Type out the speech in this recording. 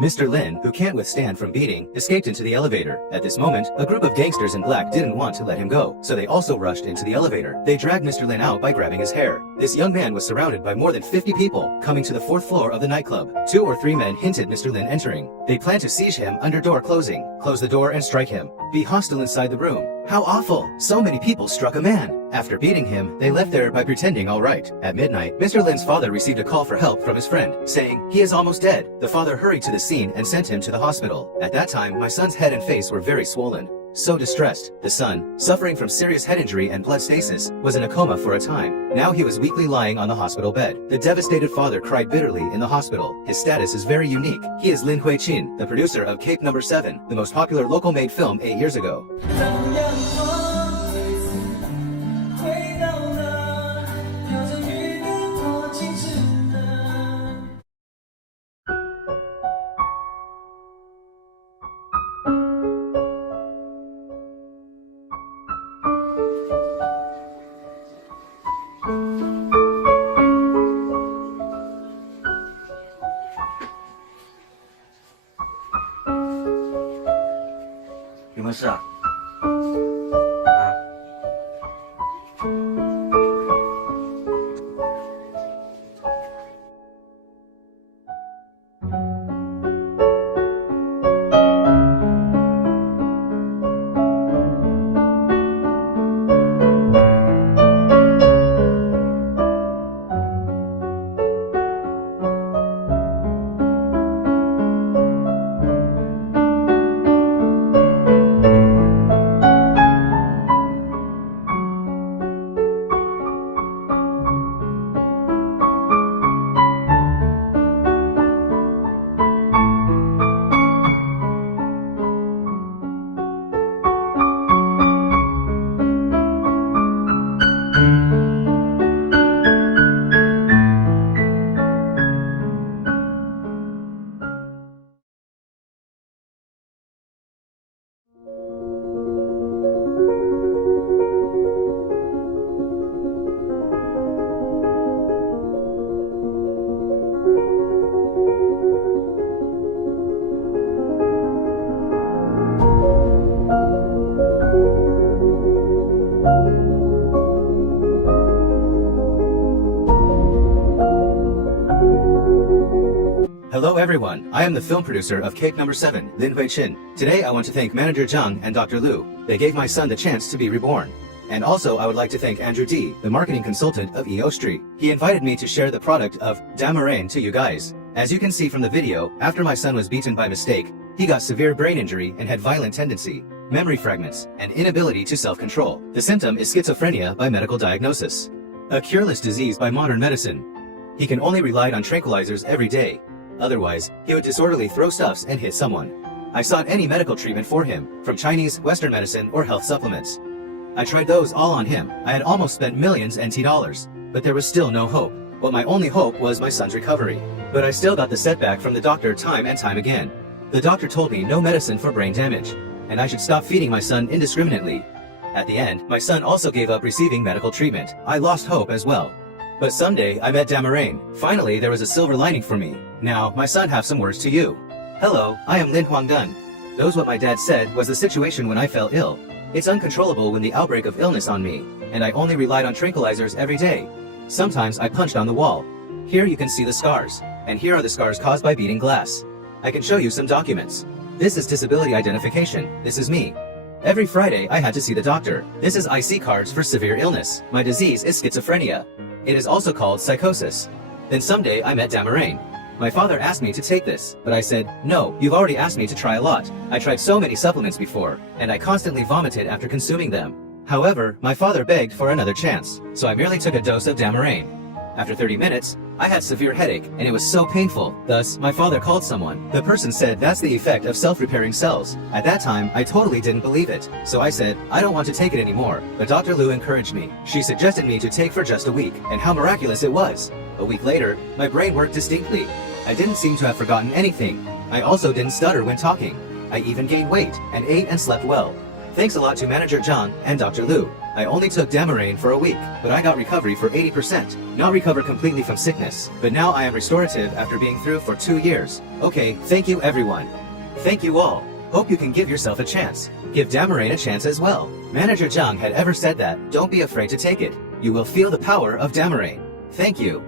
Mr. Lin, who can't withstand from beating, escaped into the elevator. At this moment, a group of gangsters in black didn't want to let him go, so they also rushed into the elevator. They dragged Mr. Lin out by grabbing his hair. This young man was surrounded by more than 50 people, coming to the 4th floor of the nightclub. 2 or 3 men hinted Mr. Lin entering. They planned to siege him under door closing, close the door and strike him. Be hostile inside the room. How awful! So many people struck a man. After beating him, they left there by pretending all right. At midnight, Mr. Lin's father received a call for help from his friend, saying he is almost dead. The father hurried to the scene and sent him to the hospital. At that time, my son's head and face were very swollen. So distressed, the son, suffering from serious head injury and blood stasis, was in a coma for a time. Now he was weakly lying on the hospital bed. The devastated father cried bitterly in the hospital. His status is very unique. He is Lin Hui Chin, the producer of Cape No. 7, the most popular local-made film 8 years ago. What's up? Hello everyone, I am the film producer of Cape No. 7, Lin Hui Chin. Today I want to thank Manager Zhang and Dr. Lu. They gave my son the chance to be reborn. And also I would like to thank Andrew D, the marketing consultant of EO Street. He invited me to share the product of Dammarane to you guys. As you can see from the video, after my son was beaten by mistake, he got severe brain injury and had violent tendency, memory fragments, and inability to self-control. The symptom is schizophrenia by medical diagnosis. A cureless disease by modern medicine. He can only rely on tranquilizers every day. Otherwise, he would disorderly throw stuffs and hit someone. I sought any medical treatment for him, from Chinese, Western medicine, or health supplements. I tried those all on him. I had almost spent millions NT dollars, but there was still no hope. But my only hope was my son's recovery. But I still got the setback from the doctor time and time again. The doctor told me no medicine for brain damage, and I should stop feeding my son indiscriminately. At the end, my son also gave up receiving medical treatment. I lost hope as well. But someday I met Dammarane. Finally, there was a silver lining for me. Now, my son have some words to you. Hello, I am Lin Huangdun. Those what my dad said was the situation when I fell ill. It's uncontrollable when the outbreak of illness on me, and I only relied on tranquilizers every day. Sometimes I punched on the wall. Here you can see the scars, and here are the scars caused by beating glass. I can show you some documents. This is disability identification. This is me. Every Friday I had to see the doctor. This is IC cards for severe illness. My disease is schizophrenia. It is also called psychosis. Then someday I met Dammarane. My father asked me to take this, but I said, no, you've already asked me to try a lot. I tried so many supplements before, and I constantly vomited after consuming them. However, my father begged for another chance, so I merely took a dose of Dammarane. After 30 minutes, I had severe headache, and it was so painful. Thus, my father called someone. The person said that's the effect of self-repairing cells. At that time, I totally didn't believe it. So I said, I don't want to take it anymore. But Dr. Lu encouraged me. She suggested me to take for just a week, and how miraculous it was. A week later, my brain worked distinctly. I didn't seem to have forgotten anything. I also didn't stutter when talking. I even gained weight, and ate and slept well. Thanks a lot to Manager Zhang and Dr. Lu. I only took Dammarane for a week, but I got recovery for 80%. Not recover completely from sickness, but now I am restorative after being through for 2 years. Okay, thank you everyone. Thank you all. Hope you can give yourself a chance. Give Dammarane a chance as well. Manager Zhang had ever said that, don't be afraid to take it. You will feel the power of Dammarane. Thank you.